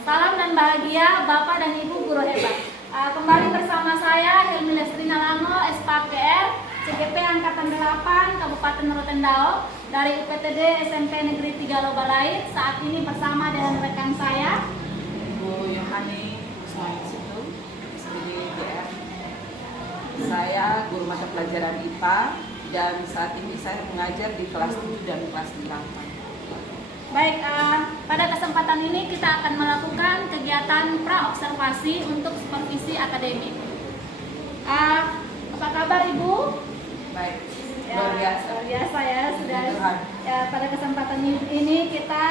Salam dan bahagia Bapak dan Ibu guru hebat. Kembali bersama saya Hilmi Lestrina Lango, SPKR, CGP Angkatan 8, Kabupaten Rotendao, dari UPTD SMP Negeri 3 Lobalait. Saat ini bersama dengan rekan saya, Ibu Yohani Usman Situ, SPDGR. Saya guru mata pelajaran IPA dan saat ini saya mengajar di kelas 7 dan kelas 8. Baik, pada kesempatan ini kita akan melakukan kegiatan pra-observasi untuk supervisi akademik. Apa kabar Ibu? Baik, Ya, luar biasa. luar biasa ya, sudah. Ya, pada kesempatan ini kita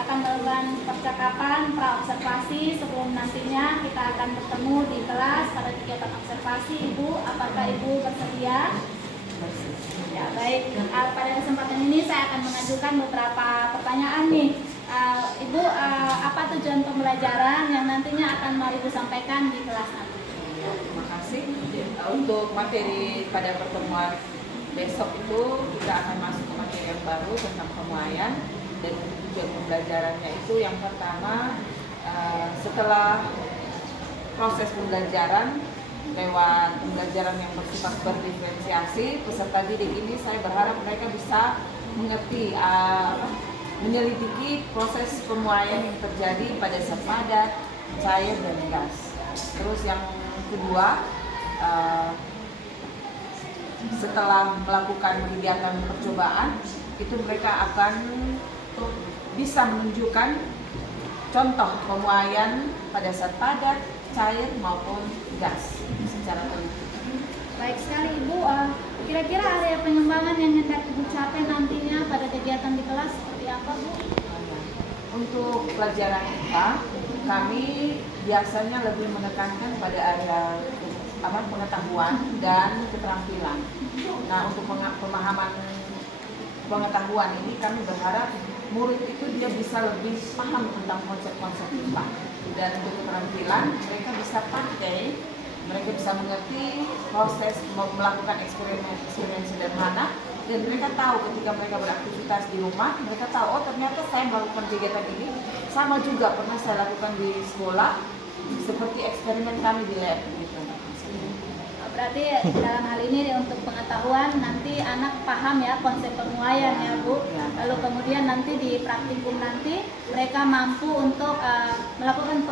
akan melakukan percakapan pra-observasi sebelum nantinya kita akan bertemu di kelas pada kegiatan observasi. Ibu, apakah Ibu bersedia? Ya, baik. Pada kesempatan ini saya akan mengajukan beberapa pertanyaan nih. Ibu, apa tujuan pembelajaran yang nantinya akan mau Ibu sampaikan di kelas nanti? Terima kasih. Untuk materi pada pertemuan besok itu kita akan masuk ke materi yang baru tentang pemuaian, dan tujuan pembelajarannya itu yang pertama, setelah proses pembelajaran lewat pembelajaran yang bersifat berdiferensiasi, peserta didik ini saya berharap mereka bisa mengerti, menyelidiki proses pemuaian yang terjadi pada zat padat, cair, dan gas. Terus yang kedua, setelah melakukan kegiatan percobaan, itu mereka akan bisa menunjukkan contoh pemuaian pada zat padat, cair, maupun gas secara teliti. Baik sekali Ibu, kira-kira area pengembangan yang hendak Ibu capai nantinya pada kegiatan di kelas seperti apa Bu? Untuk pelajaran IPA, kami biasanya lebih menekankan pada area pengetahuan dan keterampilan. Nah, untuk pemahaman pengetahuan ini kami berharap murid itu dia bisa lebih paham tentang konsep-konsep IPA. Dan untuk keterampilan, mereka bisa pakai, mereka bisa mengerti proses melakukan eksperimen sederhana, dan mereka tahu ketika mereka beraktivitas di rumah, mereka tahu, oh ternyata saya melakukan kegiatan ini sama juga pernah saya lakukan di sekolah, seperti eksperimen kami di lab gitu. Berarti dalam hal ini untuk pengetahuan nanti anak paham ya konsep pemuaian ya Bu. Lalu kemudian nanti di praktikum nanti mereka mampu untuk melakukan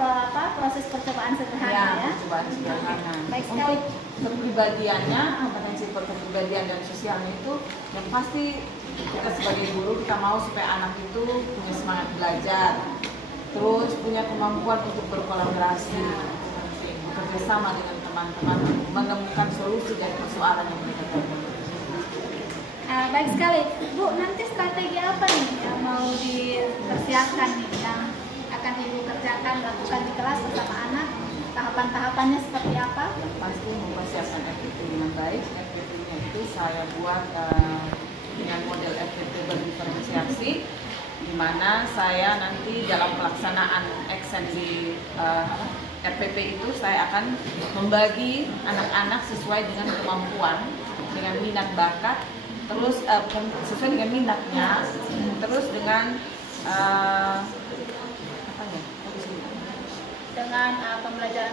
proses percobaan sederhana ya. Percobaan sederhana. Baik sekali. Untuk kepribadiannya, kompetensi kepribadian dan sosialnya itu yang pasti kita sebagai guru kita mau supaya anak itu punya semangat belajar, terus punya kemampuan untuk berkolaborasi, bekerja sama dengan teman-teman, menemukan solusi dari persoalan yang mereka temui. Baik sekali, Bu. Nanti strategi apa nih yang mau dipersiapkan nih yang akan Ibu kerjakan lakukan di kelas bersama anak? Tahapan-tahapannya seperti apa? Yang pasti mempersiapkan FPT dengan baik. FPT-nya itu saya buat dengan model FPT berdiferensiasi, di mana saya nanti dalam pelaksanaan action di RPP itu saya akan membagi anak-anak sesuai dengan kemampuan, dengan minat bakat, terus sesuai dengan minatnya, terus dengan dengan pembelajaran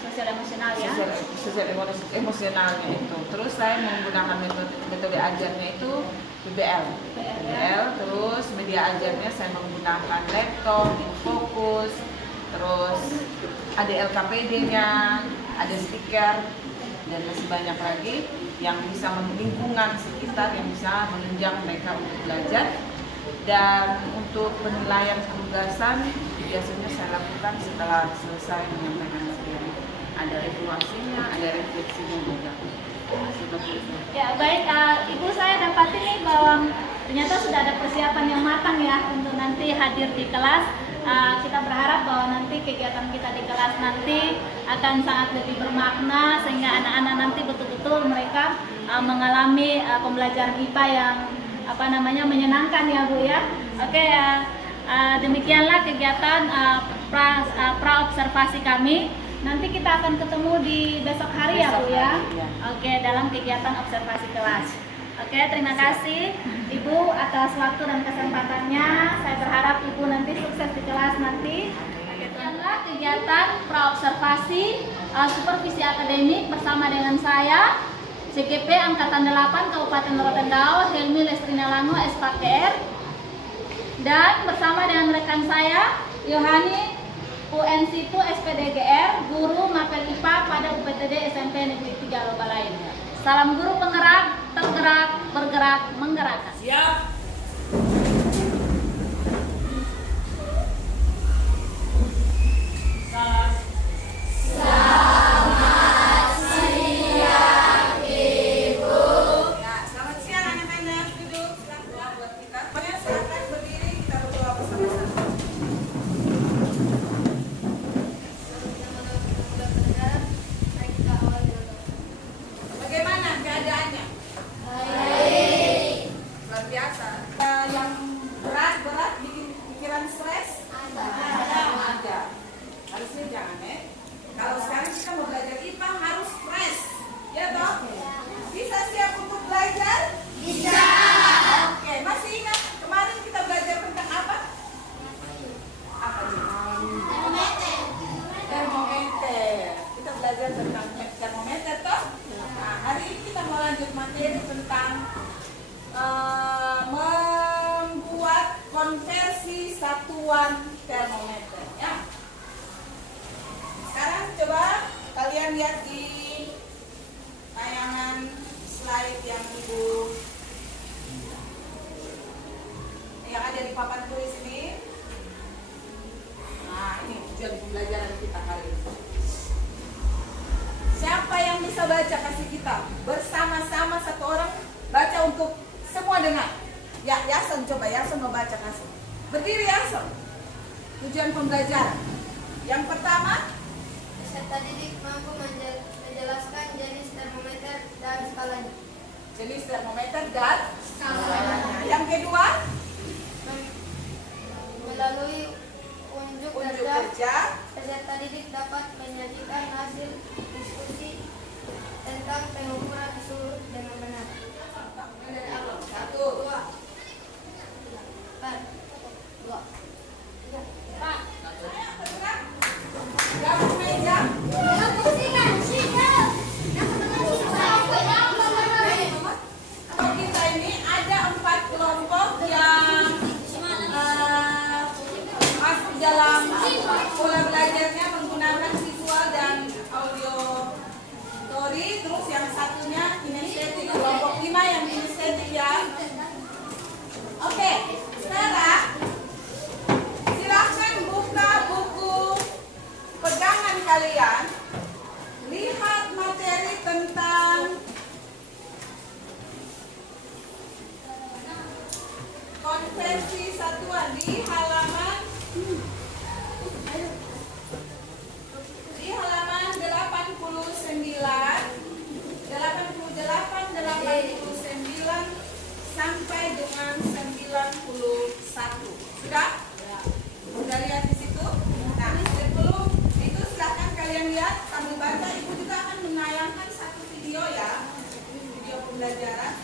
sosial emosional ya. Sosial emosionalnya itu. Terus saya menggunakan metode ajarnya itu PBL. Terus media ajarnya saya menggunakan laptop, InFocus, terus ada LKPD-nya, ada stiker, dan masih banyak lagi yang bisa lingkungan sekitar yang bisa menunjang mereka untuk belajar. Dan untuk penilaian penugasan biasanya saya lakukan setelah selesai menyampaikan materi. Ada evaluasinya, ada refleksinya juga. Ya baik, Ibu, saya dapat ini bahwa ternyata sudah ada persiapan yang matang ya untuk nanti hadir di kelas. Kita berharap bahwa nanti kegiatan kita di kelas nanti akan sangat lebih bermakna sehingga anak-anak nanti betul-betul mereka mengalami pembelajaran IPA yang menyenangkan ya Bu ya. Oke, demikianlah kegiatan pra-observasi kami. Nanti kita akan ketemu di besok hari ya Bu ya. Oke, dalam kegiatan observasi kelas. Oke, terima kasih Ibu atas waktu dan kesempatannya. Saya berharap Ibu nanti sukses di kelas nanti. Adalah kegiatan praobservasi supervisi akademik bersama dengan saya CGP Angkatan 8 Kabupaten Rotendao, Helmi Lestrina Lango, SPKR, dan bersama dengan rekan saya Yohani UNC2 SPDGR, guru mapel IPA pada UPTD SMP Negeri 3 Lobalain. Salam guru penggerak, tergerak, bergerak, menggerakkan. Siap. Membuat konversi satuan termometer ya. Sekarang coba kalian lihat di tayangan slide yang ada di papan tulis ini. Nah, ini tujuan pembelajaran kita kali ini. Siapa yang bisa baca kasih kita? Bersama-sama satu orang baca untuk semua dengar. Ya, Yason coba, Yason mau baca kasih. Berdiri Yason. Tujuan pembelajaran. Yang pertama, peserta didik mampu menjelaskan jenis termometer dan skalanya. jenis termometer dan skalanya. Yang kedua, Melalui unjuk unjuk kerja, kerja. peserta didik dapat menyajikan hasil diskusi tentang pengukuran suhu dengan benar. Dari awal. 1, 2, 4, 2, 3, 4. gabung meja. Kalau kita ini ada 4 kelompok yang masuk dalam pola belajarnya menggunakan visual dan audio story. Terus yang satunya kinestetik, kelompok 5 yang kinestetik ya. Oke, sekarang silahkan buka buku pegangan kalian. Lihat materi tentang konversi satuan di halaman 89 sampai dengan 91. Sudah? Sudah lihat di situ? Nah, sebelum itu silahkan kalian lihat sambil baca. Ibu juga akan menayangkan satu video ya, video pembelajaran.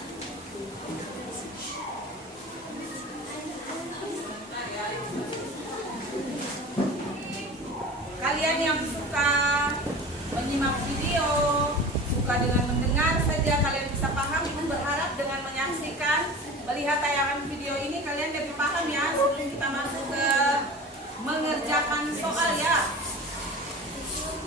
Kalian yang suka menyimak video, suka dengan mendengar saja kalian bisa paham. Ibu berharap dengan menyaksikan, melihat tayangan video ini kalian lebih paham ya sebelum kita masuk ke mengerjakan soal ya.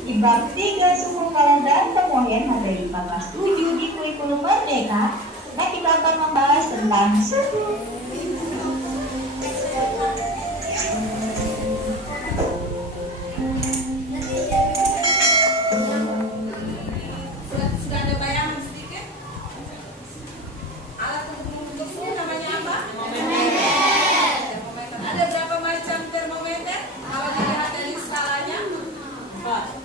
Di bab 3 suhu kalau dan pemohon materi 14.7 di kurikulum Merdeka, nah kita akan membahas tentang suhu. Sudah ada bayangan sedikit? Alat pengukur suhu namanya apa? Termometer. Ada berapa macam termometer? Kalau dilihat dari skalanya? 4.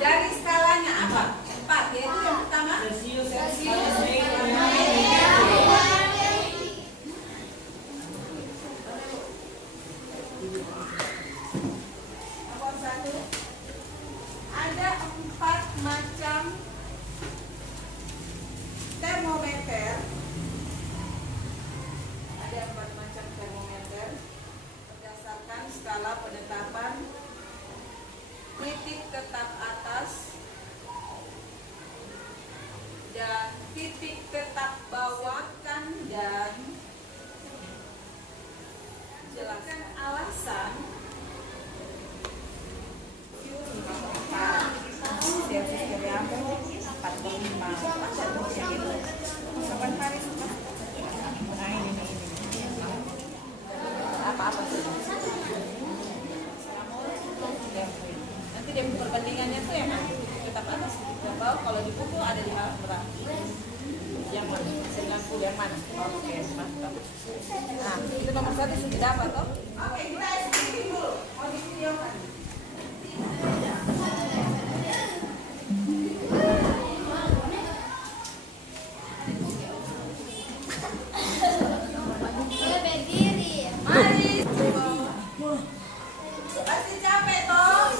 Dari skalanya apa? 4. Yaitu yang pertama Celsius. Nomor 1. Ada 4 macam termometer penetapan titik tetap atas dan titik tetap bawah kan, dan jelaskan alasan Celsius variabel 45 masa dosen itu kapan hari suka apa-apa sih nanti dia perbandingannya tuh yang tetap atas dan bawah. Kalau di buku ada di halaman berapa yang mana 90 yang mana. Oke, mantap. Nah itu nomor 1 sudah dapat toh. Oke, kita isi dulu mau di video kan. Boleh berdiri. Mari. Pasti capek toh?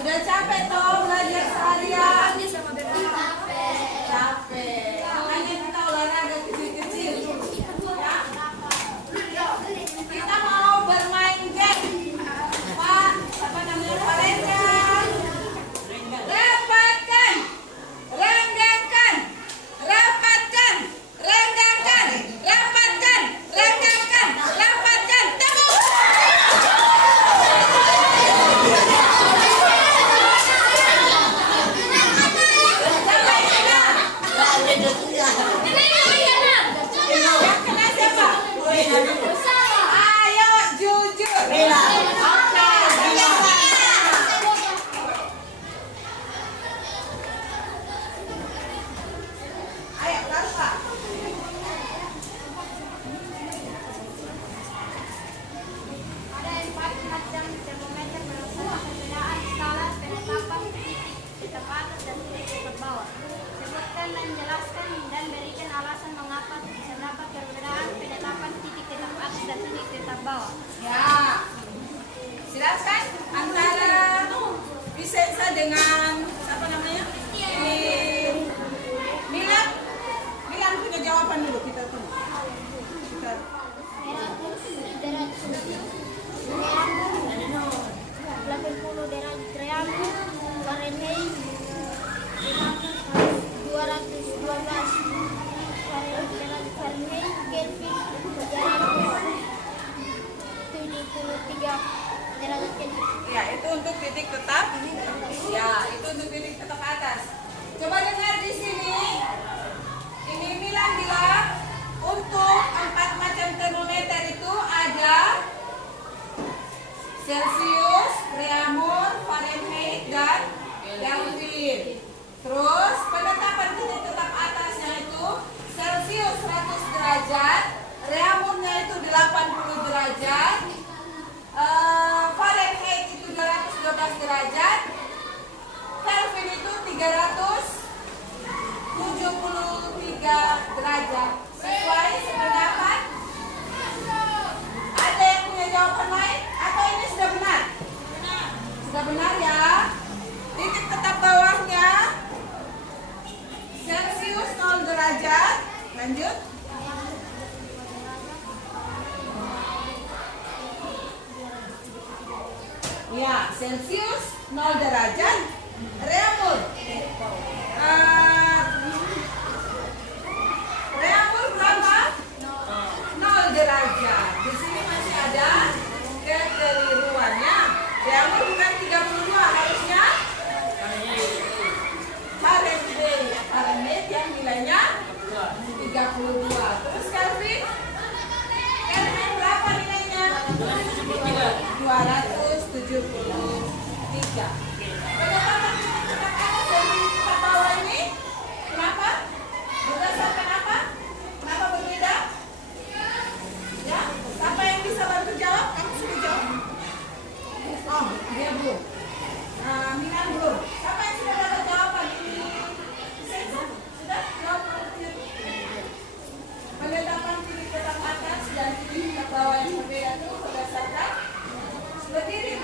Sudah capek toh belajar seharian? Capek. Makanya kita olahraga kecil-kecil. Ya. Kita mau bermain game. Pak, apa namanya? Pak Rendang. Rapatkan. Rendangkan. Rapatkan. Rendangkan. Rapatkan. Rendangkan. Rapatkan. Tepuk. Yang kena siapa? Ayo jujur. Oke. Ayo taruh Pak. Ada 4 macam termometer berdasarkan perbedaan skala penetapan titik tetap atas dan titik tetap bawah. Sebutkan dan jelaskan dan berikan alasan mengapa terdapat perbedaan penetapan titik tetap atas dan titik tetap bawah. Ya. Silakan antara Vicenza dengan apa namanya? Milan. Milan punya jawaban dulu, kita tunggu. Kita 80 derajat Celcius, Fahrenheit 212 Fahrenheit, Kelvin 373 derajat Kelvin. ya, itu untuk titik tetap. Ya, itu untuk titik tetap atas. Coba dengar di sini. Ini Milan bilang untuk 4 macam termometer itu ada Celsius, Reaumur, Fahrenheit, dan Kelvin. Terus penetapan titik tetap atasnya itu Celsius 100 derajat, Reaumurnya itu 80 derajat, Fahrenheit itu 212 derajat, Kelvin itu 373 derajat. Sesuai sependapat? Ada yang punya jawaban lain? Atau ini sudah benar? Sudah benar ya. Titik tetap bawahnya Celsius 0 derajat. Lanjut. Ya, Celsius 0 derajat. Reaumur. Reaumur berapa? 0 derajat. Di sini masih ada kekeliruannya. Reaumur bukan 32, harusnya Fahrenheit yang nilainya 32. Terus Kelvin? Kelvin berapa nilainya? 273. Penetapan titik tetap atas dan titik tetap bawah ini kenapa? Berdasarkan apa? Kenapa berbeda? Ya, siapa yang bisa bantu jawab? Kamu sudah jawab? Oh, dia belum. Milan belum. Siapa yang sudah dapat jawaban? Ini sudah jawab. Penetapan titik tetap atas dan titik tetap bawah yang berbeda itu berdasarkan berdiri.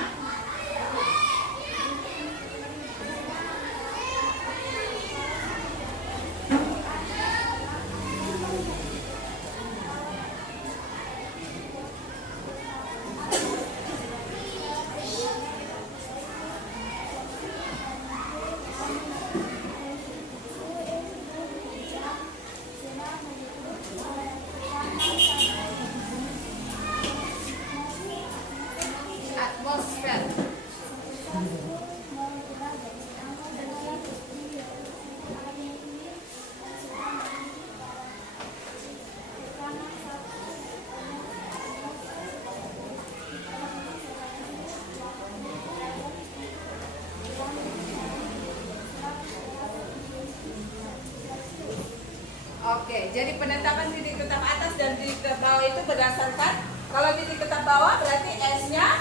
Oke, jadi penetapan titik tetap atas dan titik tetap bawah itu berdasarkan, kalau titik tetap bawah berarti S-nya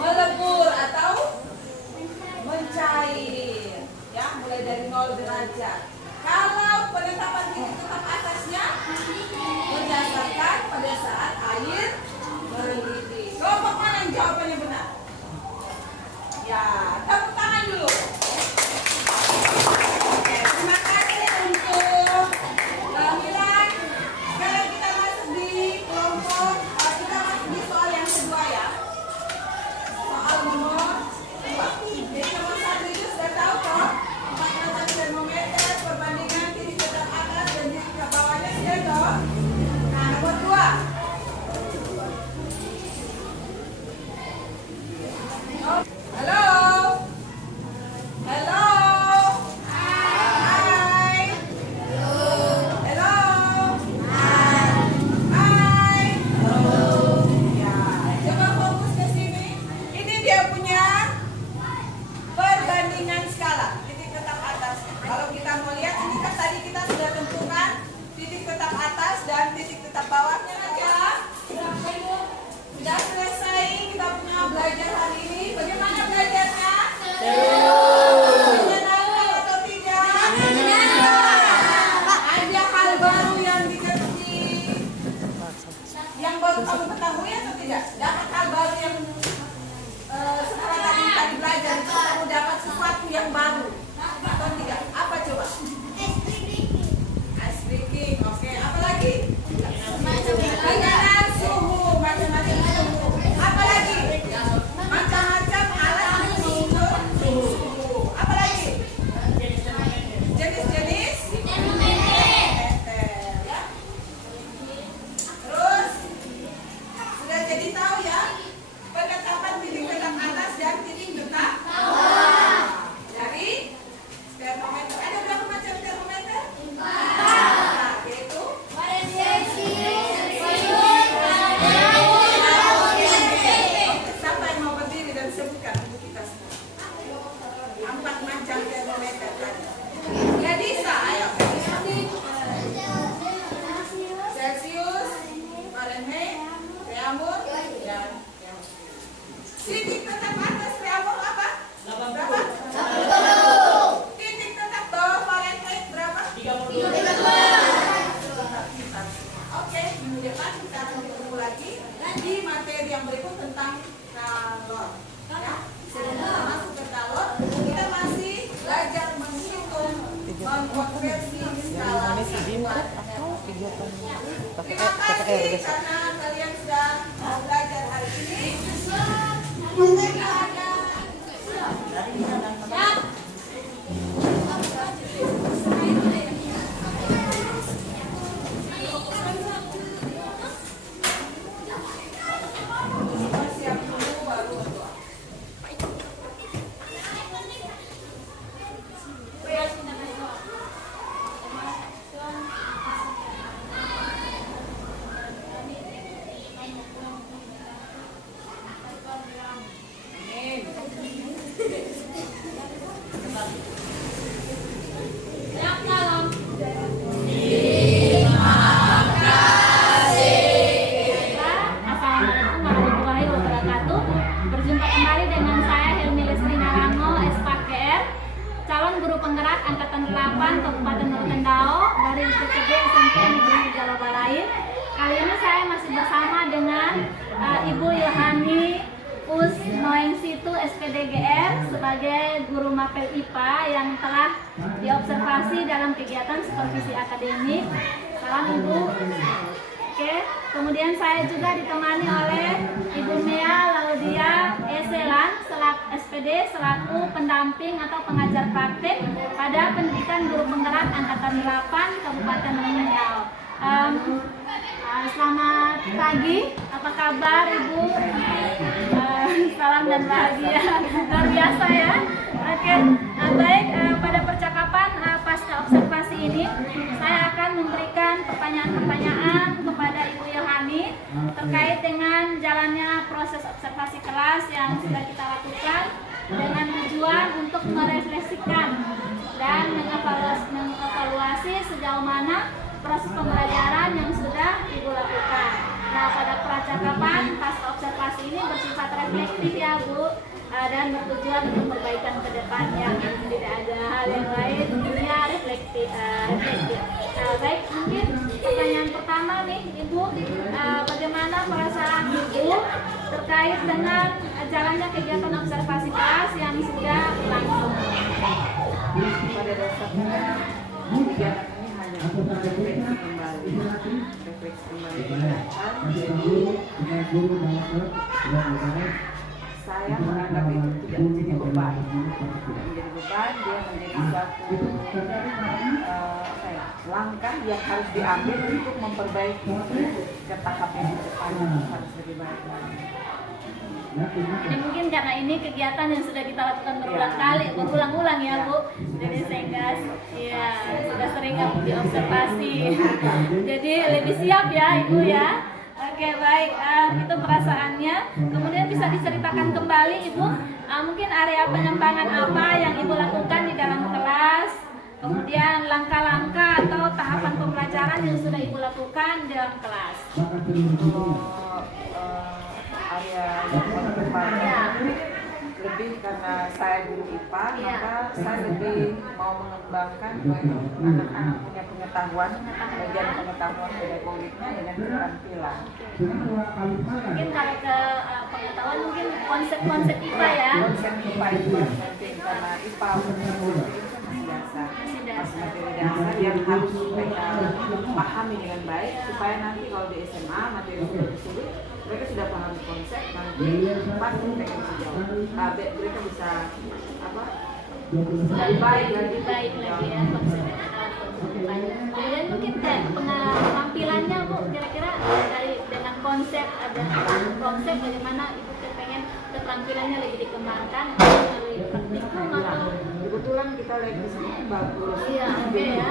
melebur atau mencair, ya, mulai dari 0 derajat. Kalau penetapan titik tetap atasnya berdasarkan pada saat air mendidih. Kelompok mana yang jawabannya benar? Ya, tepuk tangan dulu. Oke, terima kasih untuk Milan. Sekarang kita masuk di kelompok, kita masuk di soal yang kedua ya. Soal nomor 2. Jadi nomor 1 itu sudah tahu kok, penetapan termometer, perbandingan titik tetap atas dan titik tetap bawahnya sudah tahu. Nah, nomor 2. Halo. Halo. Hai. Halo. Hai. Ya, coba fokus ke sini. Ini dia punya perbandingan skala titik tetap atas. Kalau kita mau lihat, ini kan tadi kita sudah tentukan titik tetap atas dan titik tetap bawahnya aja. Sudah selesai kita punya belajar hari ini. Bagaimana belajarnya? Menyenangkan atau tidak? Ada hal baru yang dikerti, yang baru kamu ketahui atau tidak? Dapat hal baru yang setelah tadi belajar itu kamu dapat sesuatu yang baru atau tidak? Apa coba? Ice breaking. Oke, apa lagi? Tekanan suhu, macam-macam suhu. Apa lagi? Macam-macam alat mengukur suhu. Apa lagi? Jenis-jenis termometer, ya. Terus sudah jadi tahu ya penetapan titik tetap atas dan titik tetap bawah. Dari termometer ada berapa macam termometer? 4. Yaitu siapa yang mau berdiri dan sebutkan untuk kita semua? 4 macam termometer tadi. Ya Disa, ayo. Celsius, Fahrenheit, Reaumur, dan titik tetap atas Reaumur apa? Berapa? 80. Titik tetap bawah Fahrenheit berapa? 32. Oke, minggu depan kita akan ketemu lagi di materi yang berikut tentang kalor. Ya, sebelum kita masuk ke kalor, kita masih belajar menghitung, mengkonversi skala. Terima kasih karena kalian sudah mau belajar hari ini. Siap dulu baru berdoa. Assalamualaikum warahmatullahi wabarakatuh. Berjumpa kembali dengan saya Helmi Lestri Narango, SPKR, calon guru penggerak Angkatan 8 Kabupaten Rotendao dari IPTB SMP Negeri Jalobalain. Kali ini saya masih bersama dengan Ibu Yohani Us Noeng Situ SPDGR sebagai guru mapel IPA yang telah diobservasi dalam kegiatan supervisi akademik. Salam Ibu. Oke, kemudian saya juga ditemani oleh Ibu Mea Laudia Eselan selaku SPD selaku pendamping atau pengajar praktek pada pendidikan guru penggerak Angkatan 8 Kabupaten Rotendao. Selamat pagi, apa kabar Ibu? Salam dan bahagia, luar biasa ya. Oke, baik, pada percakapan pasca observasi ini saya akan memberikan pertanyaan-pertanyaan kepada Ibu Yohani terkait dengan jalannya proses observasi kelas yang sudah kita lakukan dengan tujuan untuk merefleksikan dan mengevaluasi sejauh mana proses pembelajaran yang sudah Ibu lakukan. Nah, pada percakapan pasca observasi ini bersifat reflektif ya Bu, dan bertujuan untuk perbaikan ke depannya. Tidak ada hal yang lain, tentunya reflektif. Baik, mungkin pertanyaan pertama nih Ibu, bagaimana perasaan Ibu terkait dengan jalannya kegiatan observasi kelas yang sudah berlangsung? Pada dasarnya kegiatan ini hanya untuk refleksi kembali kenyataan. Jadi saya menganggap itu tidak menjadi beban, dia menjadi suatu langkah yang harus diambil untuk memperbaiki ke tahap yang depan harus lebih baik lagi. Jadi mungkin karena ini kegiatan yang sudah kita lakukan berulang-ulang ya Bu. Jadi sehingga ya sudah sering diobservasi. Jadi lebih siap ya Ibu ya. Oke baik, itu perasaannya. Kemudian bisa diceritakan kembali Ibu, mungkin area pengembangan apa yang Ibu lakukan di dalam kelas. Kemudian langkah-langkah atau tahapan pembelajaran yang sudah Ibu lakukan di dalam kelas. Area yang pengembangan lebih karena saya guru IPA, maka saya lebih mau mengembangkan anak-anak punya pengetahuan, bagian pengetahuan pedagogiknya dengan keterampilan. Mungkin kalau ke pengetahuan mungkin konsep-konsep IPA ya. Konsep IPA itu yang penting karena IPA itu masih dasar, masih materi dasar yang harus mereka pahami dengan baik supaya nanti kalau di SMA materi sulit mereka sudah paham konsep, nanti pasti mereka bisa jawab. Mereka bisa lebih baik lagi ya konsepnya. Kemudian mungkin penampilannya Bu, kira-kira dengan konsep ada konsep bagaimana Ibu pengen keterampilannya lebih dikembangkan melalui praktikum atau kebetulan kita lihat di sini bagus. Iya, oke ya.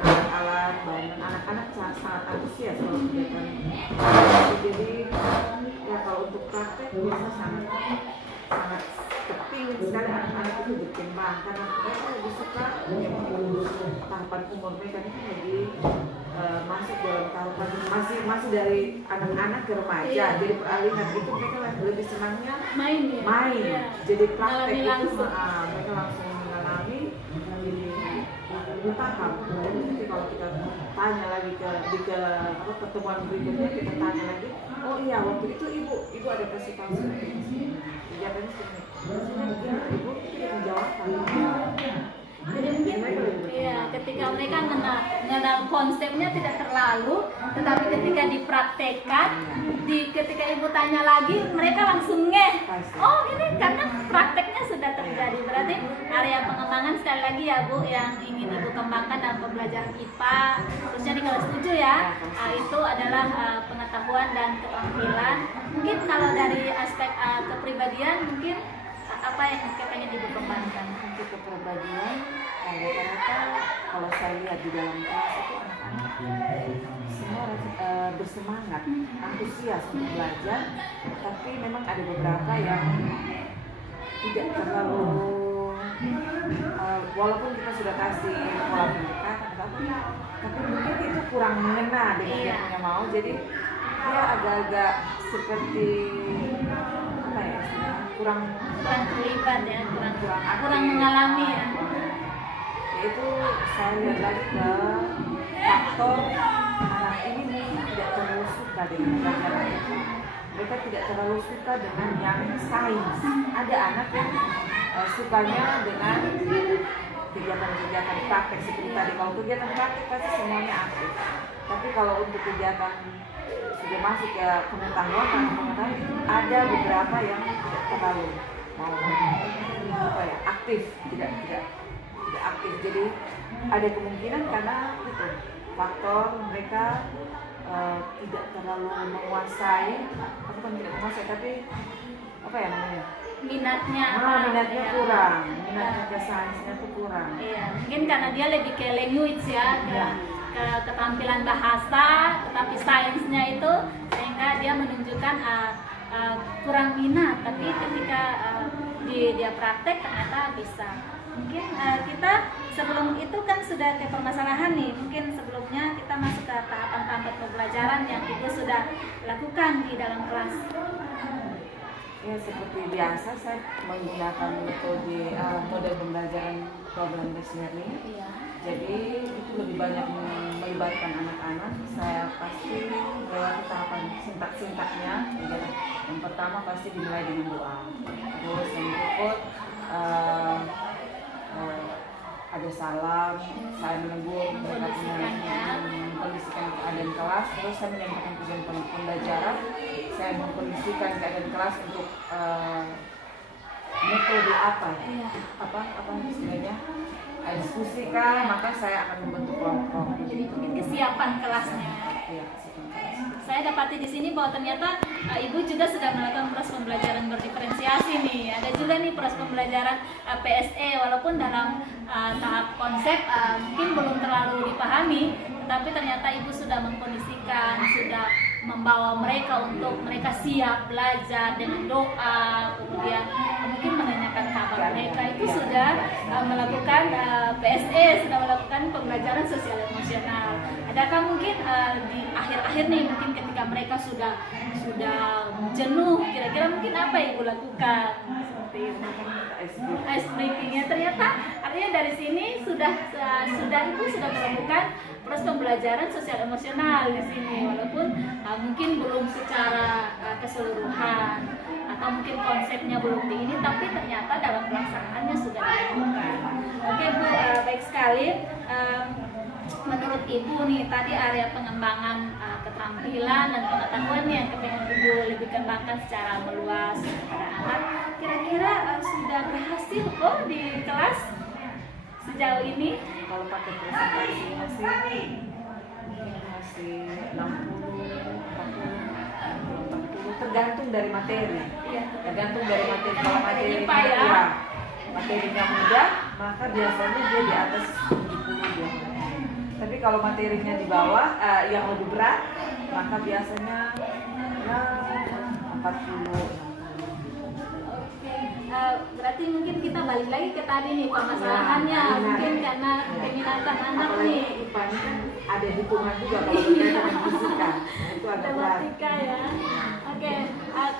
Alat bangunan anak-anak sangat antusias kalau kegiatan. Jadi ya kalau untuk praktek biasa sangat kepingin sekali anak-anak itu berkembang karena mereka lebih suka tahapan umur mereka ini lagi masuk dalam tahapan masih dari anak-anak ke remaja. Iya. Jadi peralihan itu mereka lebih senangnya main. Iya. Jadi praktek itu langsung. mereka langsung mengalami jadi bertahap. Nanti kalau kita tanya lagi ke pertemuan berikutnya kita tanya lagi, oh iya waktu itu ibu ada kasih tahu seperti ini. Kegiatannya seperti ini. Ibu tidak menjawab. Jadi mungkin ya ketika mereka mengenal konsepnya tidak terlalu, tetapi ketika dipraktekkan, ketika Ibu tanya lagi mereka langsung ngeh. Oh ini karena prakteknya sudah terjadi. Berarti area pengembangan sekali lagi ya Bu yang ingin Ibu kembangkan dalam pembelajaran IPA, khususnya di kelas 7 ya, itu adalah pengetahuan dan keterampilan. Mungkin kalau dari aspek kepribadian mungkin apa yang pengen Ibu kembangkan? Untuk kepribadian, rata-rata kalau saya lihat di dalam kelas itu anak-anak semua bersemangat, antusias untuk belajar, tapi memang ada beberapa yang tidak terlalu walaupun kita sudah kasih pola pendekatan, tapi mungkin itu kurang mengena dengan yang punya mau, jadi dia agak-agak seperti apa ya, kurang terlibat ya, kurang mengalami ya. Itu saya lihat lagi ke faktor anak ini mungkin tidak terlalu suka dengan pelajaran itu. Mereka tidak terlalu suka dengan yang sains. Ada anak yang sukanya dengan kegiatan-kegiatan praktek seperti tadi. Kalau kegiatan praktek pasti semuanya aktif. Tapi kalau untuk kegiatan sudah masuk ke pengetahuan, ada beberapa yang tidak terlalu mau aktif, tidak aktif. Jadi ada kemungkinan karena itu faktor mereka tidak terlalu menguasai, bukan tidak menguasai tapi apa ya namanya? Minatnya kurang, minatnya ke sainsnya tuh kurang. Iya, mungkin karena dia lebih ke language ya, ke keterampilan bahasa, tetapi sainsnya itu sehingga dia menunjukkan kurang minat, tapi ketika dia praktek ternyata bisa. Mungkin kita sebelum itu kan sudah ke permasalahan nih. Mungkin sebelumnya kita masuk ke tahapan-tahapan pembelajaran yang Ibu sudah lakukan di dalam kelas. Ya, seperti biasa saya menggunakan model pembelajaran problem based learning. Iya. Jadi itu lebih banyak melibatkan anak-anak. Saya pasti melewati tahapan sintak-sintaknya. Yang pertama pasti dimulai dengan doa. Terus yang berikut ada salam, saya menegur, mengkondisikan keadaan kelas, terus saya menyampaikan tujuan pembelajaran, saya mengkondisikan keadaan kelas untuk metode apa istilahnya, diskusi kah, maka saya akan membentuk kelompok. Jadi mungkin kesiapan kelasnya. Iya, Saya dapati di sini bahwa ternyata Ibu juga sudah melakukan proses pembelajaran berdiferensiasi nih. Ada juga nih proses pembelajaran PSE, walaupun dalam tahap konsep mungkin belum terlalu dipahami, tetapi ternyata Ibu sudah mengkondisikan, sudah membawa mereka untuk mereka siap belajar dengan doa, kemudian mungkin menanyakan kabar mereka. Itu sudah melakukan PSE, sudah melakukan pembelajaran sosial emosional. Adakah mungkin di akhir-akhir nih, mungkin ketika mereka sudah jenuh, kira-kira mungkin apa yang Ibu lakukan? Seperti itu. Ice breaking-nya ternyata artinya dari sini sudah Ibu sudah melakukan proses pembelajaran sosial emosional di sini, walaupun mungkin belum secara keseluruhan atau mungkin konsepnya belum di ini, tapi ternyata dalam pelaksanaannya sudah dilakukan. Oke Bu, baik sekali. Menurut Ibu nih, tadi area pengembangan keterampilan dan pengetahuan yang pengen Ibu lebih kembangkan secara meluas pada anak, kira-kira sudah berhasil kok di kelas sejauh ini? Kalau pakai presentasinya sih masih 60, 40, tergantung dari materi. Iya. Tergantung dari materi. Kalau materinya IPA ya. Materinya mudah, maka biasanya dia di atas 70 dia. Tapi kalau materinya di bawah yang lebih berat, maka biasanya ya 40. Berarti mungkin kita balik lagi ke tadi nih permasalahannya, mungkin karena peminatan anak nih. IPA ini kan ada hitungan juga kalau berkaitan dengan fisika. Itu agak berat. Matematika ya. Oke,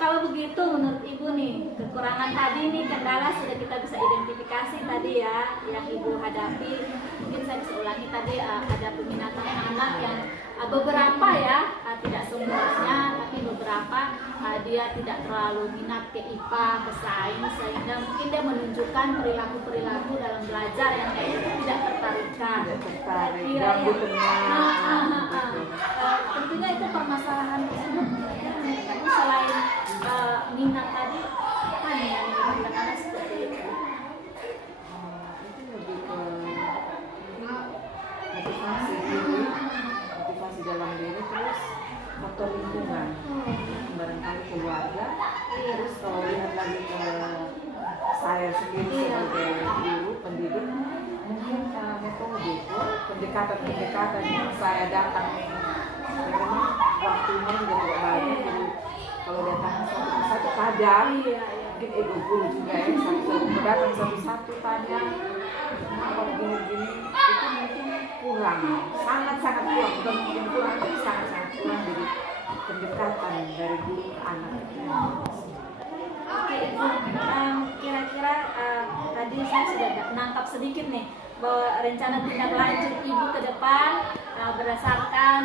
kalau begitu menurut Ibu nih, kekurangan tadi nih, kendala sudah kita bisa identifikasi tadi ya, yang Ibu hadapi. Mungkin saya bisa ulangi tadi, ada peminatan anak yang beberapa ya, tidak semuanya, tapi beberapa dia tidak terlalu minat ke IPA, ke sains, sehingga mungkin dia menunjukkan perilaku-perilaku dalam belajar yang tidak tertarikan. Ganggu tenang. Tentunya itu permasalahan tersebut. Tapi selain minat tadi, apa nih yang menyebabkan anak seperti itu? Itu lebih ke motivasi dalam diri, terus faktor lingkungan, barangkali keluarga. Terus kalau lihat lagi ke saya sendiri sebagai guru pendidik, mungkin metode pendekatan yang saya datang nih, memang waktunya juga tidak banyak. Jadi kalau datang satu-satu tajam, mungkin ego guru juga ya, datang satu-satu tanya apa begini-begini, itu mungkin kurang, sangat-sangat kurang, bukan mungkin kurang, tapi sangat-sangat kurang dari pendekatan dari guru ke anak. Oke Ibu, kira-kira tadi saya sudah menangkap sedikit nih bahwa rencana tindak lanjut Ibu ke depan berdasarkan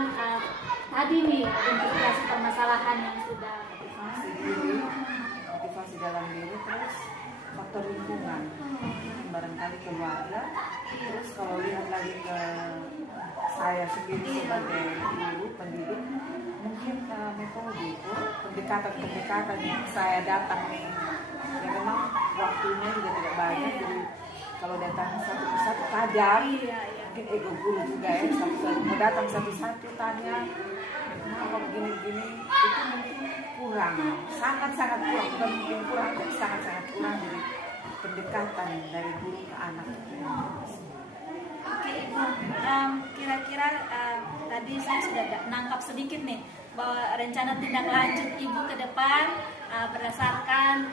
tadi nih identifikasi permasalahan yang sudah motivasi dalam diri, terus faktor lingkungan, barangkali keluarga. Terus kalau lihat lagi ke saya sendiri sebagai guru pendidik, mungkin metode pendekatan yang saya datang nih, ya memang waktunya juga tidak banyak. Jadi kalau datang satu-satu tajam, mungkin ego guru juga ya, satu-satu datang satu-satu tanya kenapa begini-begini, itu mungkin kurang, sangat-sangat kurang, bukan mungkin kurang, tapi sangat-sangat kurang dari pendekatan dari guru ke anak. Oke Ibu, kira-kira tadi saya sudah menangkap sedikit nih bahwa rencana tindak lanjut Ibu ke depan berdasarkan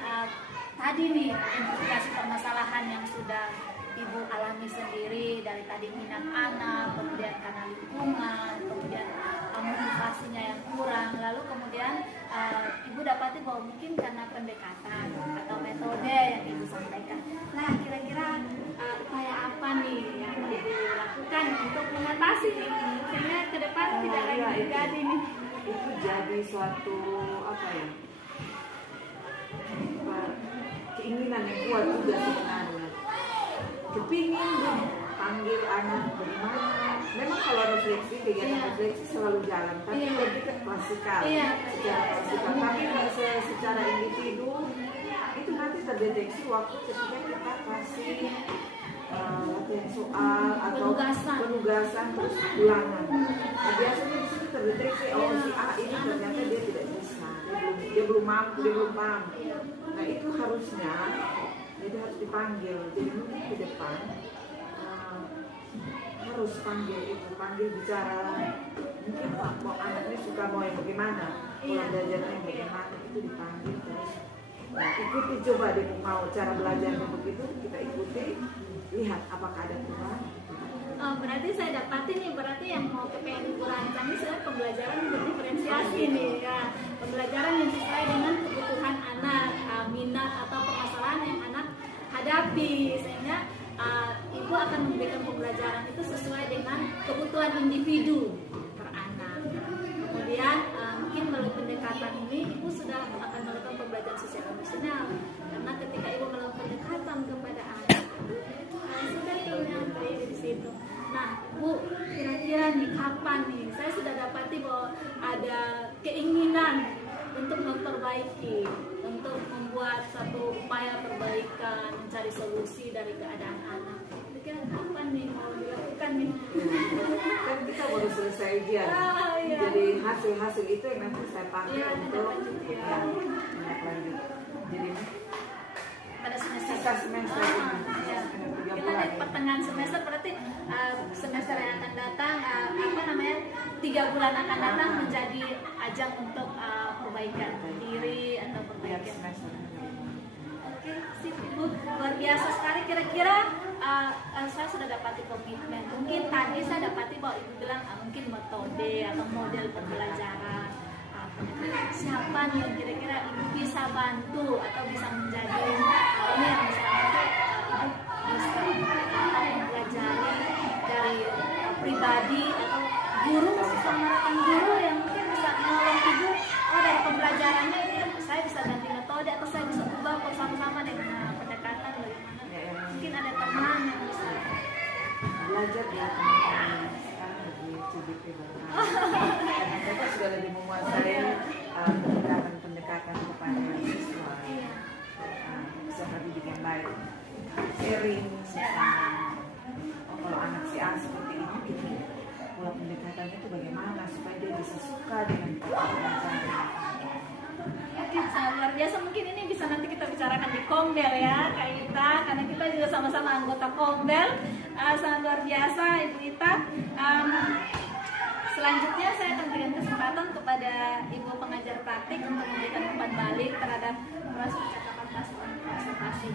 tadi nih identifikasi permasalahan yang sudah ibu alami sendiri dari tadi minat anak, kemudian karena lingkungan, kemudian motivasinya yang kurang, lalu kemudian ibu dapati bahwa mungkin karena pendekatan atau metode yang ibu sampaikan. Nah, kira-kira upaya apa nih yang ibu lakukan untuk mengatasi ini sehingga ke depan tidak lagi terjadi nih? Itu jadi suatu apa ya, keinginan yang kuat juga sebenarnya. Kepingin panggil anak bagaimana. Memang kalau refleksi, kegiatan refleksi selalu jalan, tapi lebih ke klasikal, secara klasikal. Tapi secara individu itu nanti terdeteksi waktu ketika kita kasih latihan soal atau penugasan terus ulangan. Nah, biasanya di situ terdeteksi si A ini ternyata dia tidak bisa, dia belum mampu, dia belum paham. Nah, itu harusnya jadi harus dipanggil. Jadi mungkin ke depan harus panggil bicara. Mungkin mau anak ini suka mau yang bagaimana, pola belajarnya yang bagaimana, itu dipanggil terus. Nah, ikuti, coba deh mau cara belajarnya begitu, kita ikuti, lihat apakah ada perubahan. Berarti saya dapati nih, berarti yang mau KPN Ibu rancang ini sebenarnya pembelajaran berdiferensiasi nih ya, pembelajaran yang sesuai dengan kebutuhan anak, minat atau permasalahan yang anak hadapi, sehingga ibu akan memberikan pembelajaran itu sesuai dengan kebutuhan individu per anak. Kemudian mungkin melalui pendekatan ini ibu sudah akan melakukan pembelajaran sosial emosional, karena ketika ibu melakukan pendekatan kepada anak sudah ternyata di situ. Nah, Bu, kira-kira nih kapan nih saya sudah dapati bahwa ada keinginan untuk memperbaiki, untuk membuat satu upaya perbaikan, mencari solusi dari keadaan anak. Kira-kira kapan nih mau dilakukan nih? Kan kita baru selesai ujian, jadi hasil itu yang nanti saya pakai untuk lanjut. Jadi pada semester kita di pertengahan semester, berarti semester yang akan datang 3 bulan akan datang menjadi ajang untuk perbaikan diri atau perbaikan. Oke, sip Ibu, luar biasa sekali. Kira-kira saya sudah dapati komitmen. Mungkin tadi saya dapati bahwa Ibu bilang mungkin metode atau model pembelajaran. Siapa nih yang kira-kira Ibu bisa bantu atau bisa menjadi ini yang bisa bantu Ibu bisa mempelajari dari pribadi atau guru, sesama rekan guru yang mungkin bisa menolong Ibu. Dari pembelajarannya ini saya bisa ganti metode atau saya bisa ubah bersama-sama dengan pendekatan bagaimana. Mungkin ada teman yang bisa belajar ya teman-teman sekarang lagi CBP karena mereka sudah lebih menguasai pendekatan kepada siswa, bisa berdidik yang baik, sharing kalau anak si A seperti ini gitu, pola pendekatannya itu bagaimana supaya dia bisa suka dengan pelajaran. Oke, sangat luar biasa. Mungkin ini bisa nanti kita bicarakan di Kombel ya, Kak Ita, karena kita juga sama-sama anggota Kombel. Sangat luar biasa Ibu Ita. Selanjutnya saya akan berikan kesempatan kepada Ibu pengajar praktik untuk memberikan umpan balik terhadap proses percakapan pasukan observasi.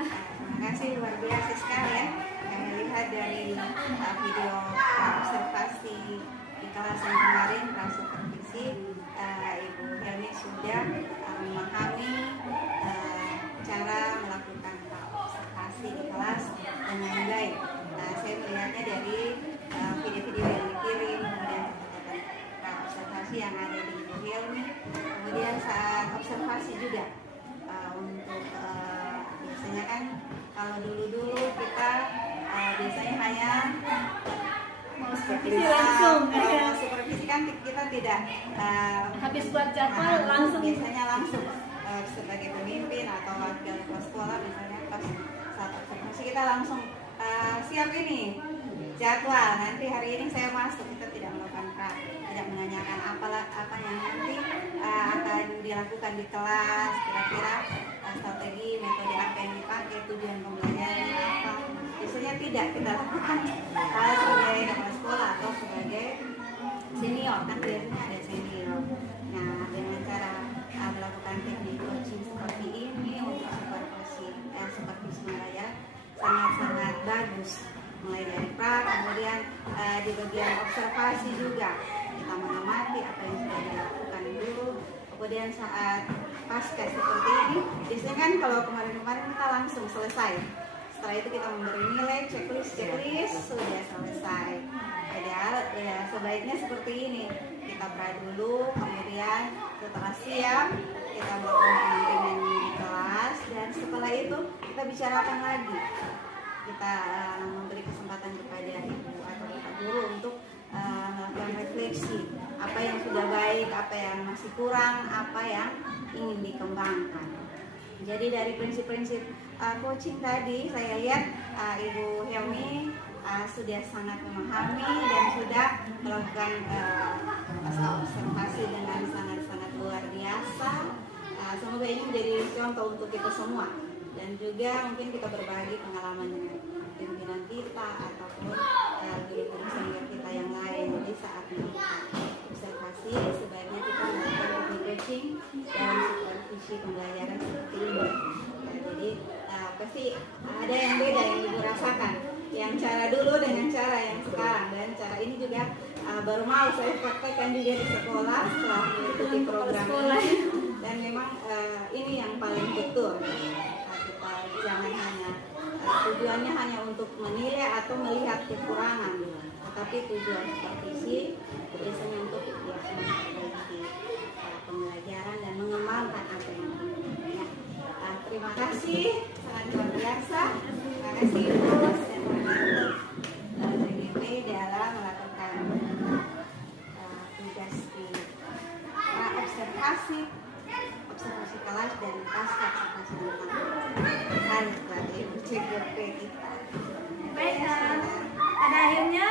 Terima kasih, luar biasa sekali ya. Kami lihat dari video observasi di kelas yang kemarin, kelas supervisi, Ibu Helmi sudah memahami cara melakukan observasi di kelas dengan baik. Saya melihatnya dari video-video yang dikirim, kemudian catatan observasi yang ada di Ibu Helmi, kemudian saat observasi juga untuk biasanya kan kalau dulu kita biasanya hanya Mau supervisi langsung. kalau supervisi kan kita tidak Habis buat jadwal langsung. biasanya langsung sebagai pemimpin atau wakil kepala sekolah, misalnya pas saat observasi kita langsung siap ini jadwal, nanti hari ini saya masuk, kita tidak melakukan tidak menanyakan apa yang nanti akan dilakukan di kelas, kira-kira strategi metode apa yang dipakai, tujuan pembelajaran apa, biasanya tidak kita lakukan. Kalau sebagai kepala sekolah atau sebagai senior kan biasanya ada senior. Nah, dengan cara melakukan teknik coaching seperti ini untuk supervisi pembelajaran sangat-sangat di bagian observasi juga kita mengamati apa yang sudah dilakukan dulu. Kemudian saat pasca seperti ini, biasanya kan kalau kemarin-kemarin kita langsung selesai. Setelah itu kita memberi nilai, checklist, sudah selesai. Padahal ya sebaiknya seperti ini. Kita pra dulu, kemudian setelah siap kita melakukan pendampingan di kelas, dan setelah itu kita bicarakan lagi. Kita memberi kesempatan kepada ibu atau bapak guru untuk melakukan refleksi, apa yang sudah baik, apa yang masih kurang, apa yang ingin dikembangkan. Jadi dari prinsip-prinsip coaching tadi saya lihat Ibu Helmi sudah sangat memahami dan sudah melakukan observasi dengan sangat-sangat luar biasa. Semoga ini menjadi contoh untuk kita semua, dan juga mungkin kita berbagi pengalaman dengan pimpinan kita ataupun guru-guru senior kita yang lain. Jadi saat melakukan observasi sebaiknya kita melakukan coaching dan supervisi pembelajaran seperti ini. Jadi pasti ada yang beda yang ibu rasakan, yang cara dulu dengan cara yang sekarang, dan cara ini juga baru mau saya praktekkan juga di sekolah setelah mengikuti program ini, dan memang ini yang paling betul. Kita jangan hanya tujuannya hanya untuk menilai atau melihat kekurangan, tetapi tujuan supervisi biasanya untuk memperbaiki pembelajaran dan mengembangkan apa yang ya. Terima kasih, sangat luar biasa. Terima kasih Ibu dan teman-teman DGP dalam melakukan tugas di observasi kelas dan pasca observasi tentang Ibu CGP kita. Baik, pada akhirnya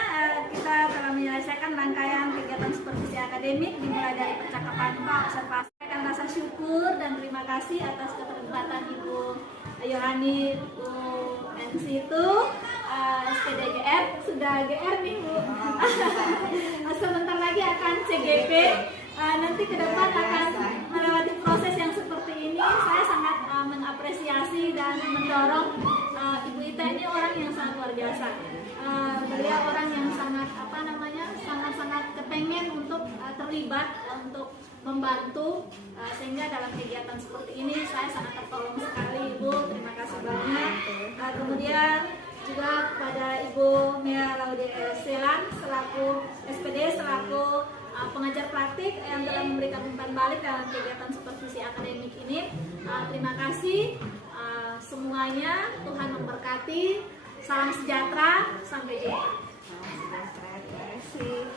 kita telah menyelesaikan rangkaian kegiatan supervisi akademik dimulai dari percakapan observasi. Akan rasa syukur dan terima kasih atas keterlibatan Ibu Yohani UNC itu SPDGR, sudah GR nih Bu. Sebentar lagi akan CGP. Nanti ke depan akan melewati proses yang seperti ini. Saya sangat mengapresiasi dan mendorong Ibu Ita ini orang yang sangat luar biasa. Beliau orang yang sangat sangat kepengen untuk terlibat untuk membantu, sehingga dalam kegiatan seperti ini saya sangat tertolong sekali Ibu. Terima kasih banyak. Kemudian juga kepada Ibu Mia Laudia Selan selaku SPD, selaku pengajar praktik yang telah memberikan umpan balik dalam kegiatan supervisi akademik ini. Terima kasih semuanya. Tuhan memberkati. Salam sejahtera. Sampai jumpa. Terima kasih.